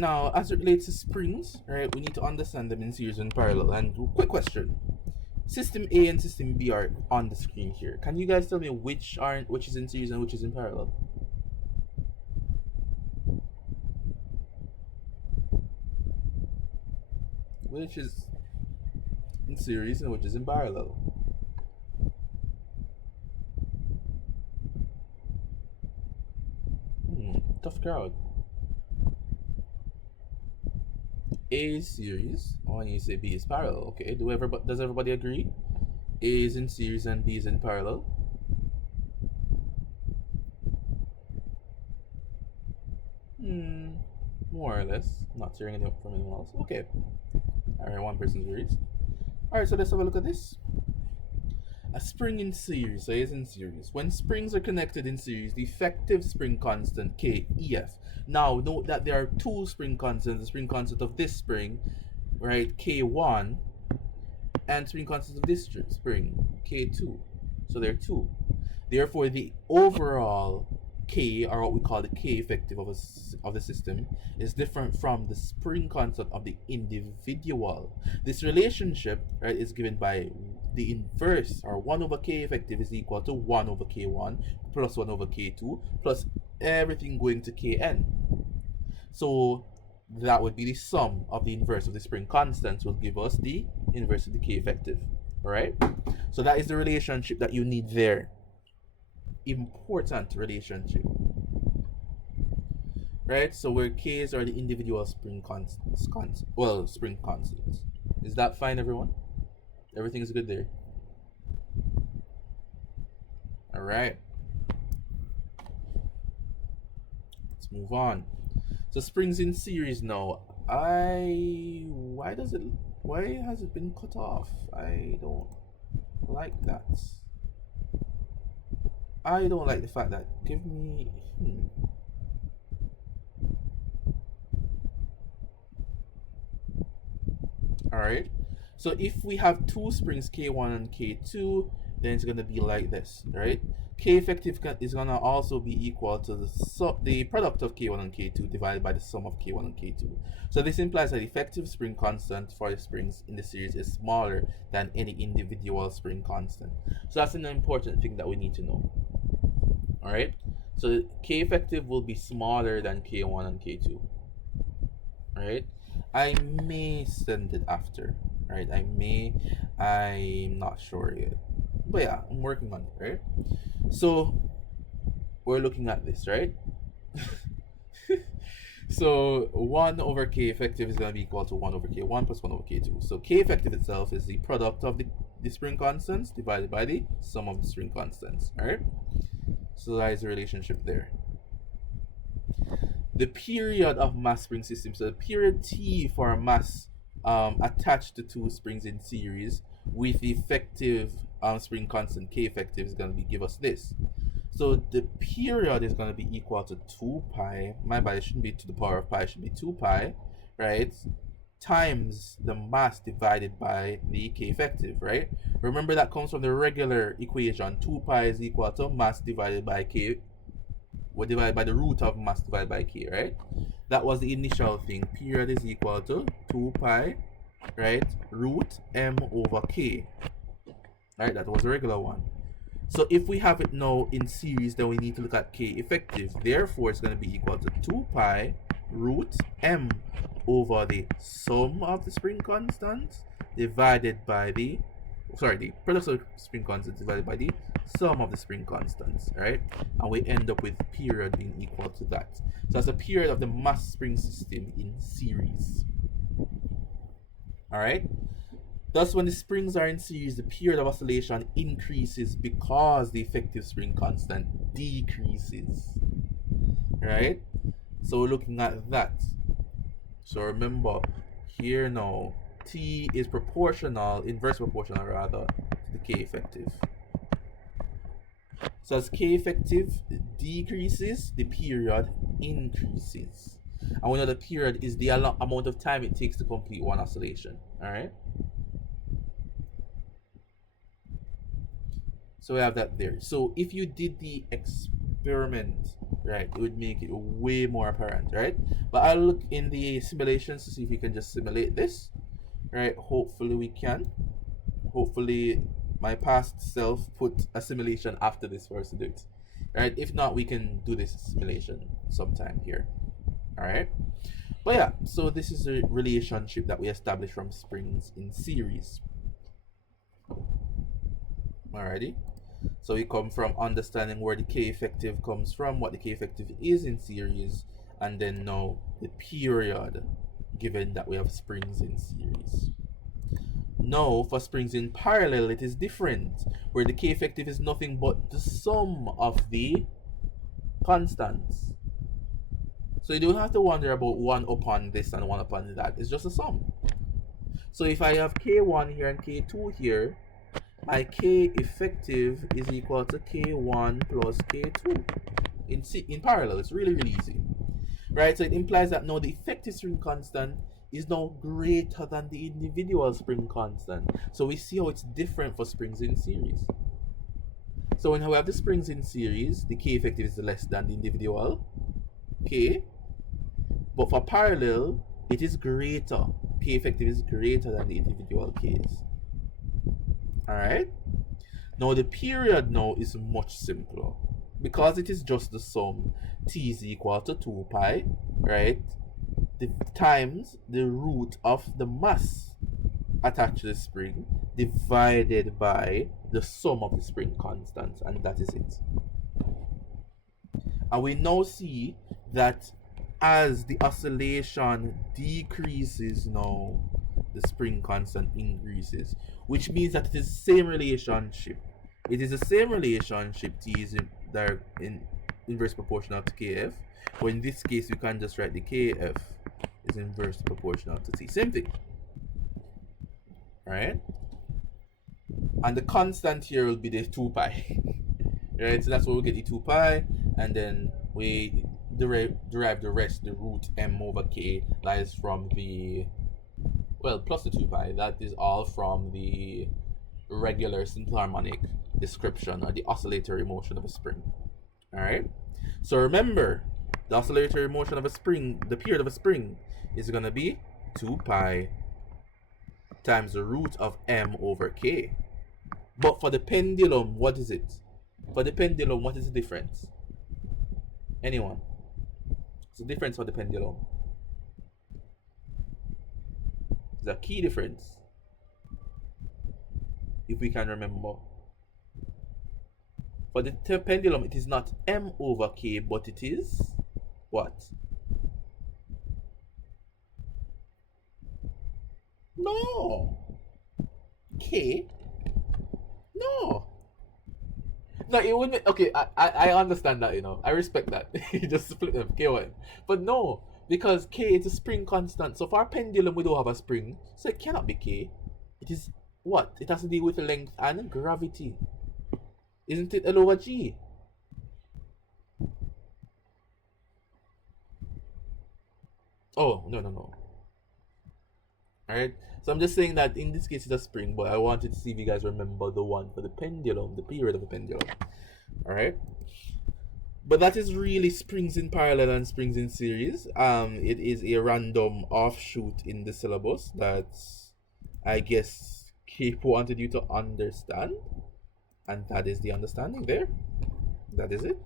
Now, as it relates to springs, right, we need to understand them in series and parallel. And quick question: System A and System B are on the screen here. Can you guys tell me which is in series and which is in parallel? Which is in series and which is in parallel? Tough crowd. A is series, or you say B is parallel. Okay, does everybody agree? A is in series and B is in parallel. More or less. Not hearing anything from anyone else. Okay. Alright, one person agrees. Alright, so let's have a look at this. A spring in series, so it's in series. When springs are connected in series, the effective spring constant KEF. Now, note that there are two spring constants. The spring constant of this spring, right, K1, and spring constant of this spring, K2. So there are two. Therefore, the overall K, or what we call the K effective of the system, is different from the spring constant of the individual. This relationship, right, is given by the inverse, or 1 over K effective is equal to 1 over K1 plus 1 over K2 plus everything going to Kn. So that would be the sum of the inverse of the spring constants will give us the inverse of the K effective. Alright? So that is the relationship that you need there. Important relationship. Right? So where K's are the individual spring constants. Spring constants. Is that fine, everyone? Everything is good there. Alright. Let's move on. So springs in series now. Why has it been cut off? I don't like that. I don't like the fact that give me Alright. So if we have two springs K1 and K2, then it's gonna be like this, right? K effective is gonna also be equal to the product of K1 and K2 divided by the sum of K1 and K2. So this implies that the effective spring constant for the springs in the series is smaller than any individual spring constant. So that's an important thing that we need to know. Alright? So K effective will be smaller than K1 and K2. Alright? I may send it after. Right? I'm not sure yet. But yeah, I'm working on it, right? So we're looking at this, right? So 1 over K effective is going to be equal to 1 over K1 plus 1 over K2. So K effective itself is the product of the spring constants divided by the sum of the spring constants. Alright? So that is the relationship there. The period of mass spring system. So the period T for a mass attached to two springs in series with the effective spring constant K effective is going to give us this. So the period is going to be equal to 2 pi. My bad, it shouldn't be to the power of pi, it should be 2 pi, right? Times the mass divided by the K effective, right? Remember that comes from the regular equation. 2 pi is equal to mass divided by K, divided by the root of mass divided by K, right? That was the initial thing. Period is equal to 2 pi, right? Root m over K. Right, that was a regular one. So if we have it now in series, then we need to look at K effective. Therefore, it's going to be equal to 2 pi root m over the sum of the spring constants divided by the product of spring constants divided by the sum of the spring constants, right? And we end up with period being equal to that. So that's a period of the mass spring system in series. Alright? Thus, when the springs are in series, the period of oscillation increases because the effective spring constant decreases. Right? So we're looking at that. So remember, here now, T is proportional, inverse proportional rather, to the K effective. So as K effective decreases, the period increases. And we know the period is the amount of time it takes to complete one oscillation. Alright? So we have that there. So if you did the experiment, right, it would make it way more apparent, right? But I'll look in the simulations to see if we can just simulate this, right? Hopefully we can. Hopefully my past self put a simulation after this for us to do it, right? If not, we can do this simulation sometime here, all right? But yeah, so this is a relationship that we established from springs in series. Alrighty. So we come from understanding where the K effective comes from, what the K effective is in series, and then now the period, given that we have springs in series. Now, for springs in parallel, it is different, where the K effective is nothing but the sum of the constants. So you don't have to wonder about 1 upon this and 1 upon that. It's just a sum. So if I have K1 here and K2 here, my K effective is equal to K1 plus K2 in parallel. It's really, really easy, right? So it implies that now the effective spring constant is now greater than the individual spring constant. So we see how it's different for springs in series. So when we have the springs in series, the K effective is less than the individual K, but for parallel, it is greater. K effective is greater than the individual Ks. Alright? Now the period now is much simpler. Because it is just the sum, t is equal to 2 pi, right? Times the root of the mass attached to the spring divided by the sum of the spring constants, and that is it. And we now see that as the oscillation decreases now, the spring constant increases, which means that it is the same relationship. It is the same relationship. T is in inverse proportional to Kf. But in this case, we can just write the Kf is inverse proportional to T. Same thing. Right? And the constant here will be the 2 pi. Right? So that's where we get the 2 pi. And then we derive the rest, the root m over k, lies from the, well, plus the 2 pi, that is all from the regular simple harmonic description, or the oscillatory motion of a spring. Alright? So remember, the oscillatory motion of a spring, the period of a spring, is going to be 2 pi times the root of m over k. But for the pendulum, what is it? For the pendulum, what is the difference? Anyone? What's the difference for the pendulum? There's a key difference, if we can remember. For the pendulum, it is not m over k, but it is what? No. K? No. No, it wouldn't. Okay, I understand that, I respect that. You just split them, K or M. But no, because K is a spring constant. So for our pendulum, we don't have a spring. So it cannot be K. It is what? It has to deal with length and gravity. Isn't it L over G? Oh, no. Alright? So I'm just saying that in this case it's a spring, but I wanted to see if you guys remember the one for the pendulum, the period of the pendulum. Alright? But that is really springs in parallel and springs in series. It is a random offshoot in the syllabus that I guess Cape wanted you to understand. And that is the understanding there. That is it.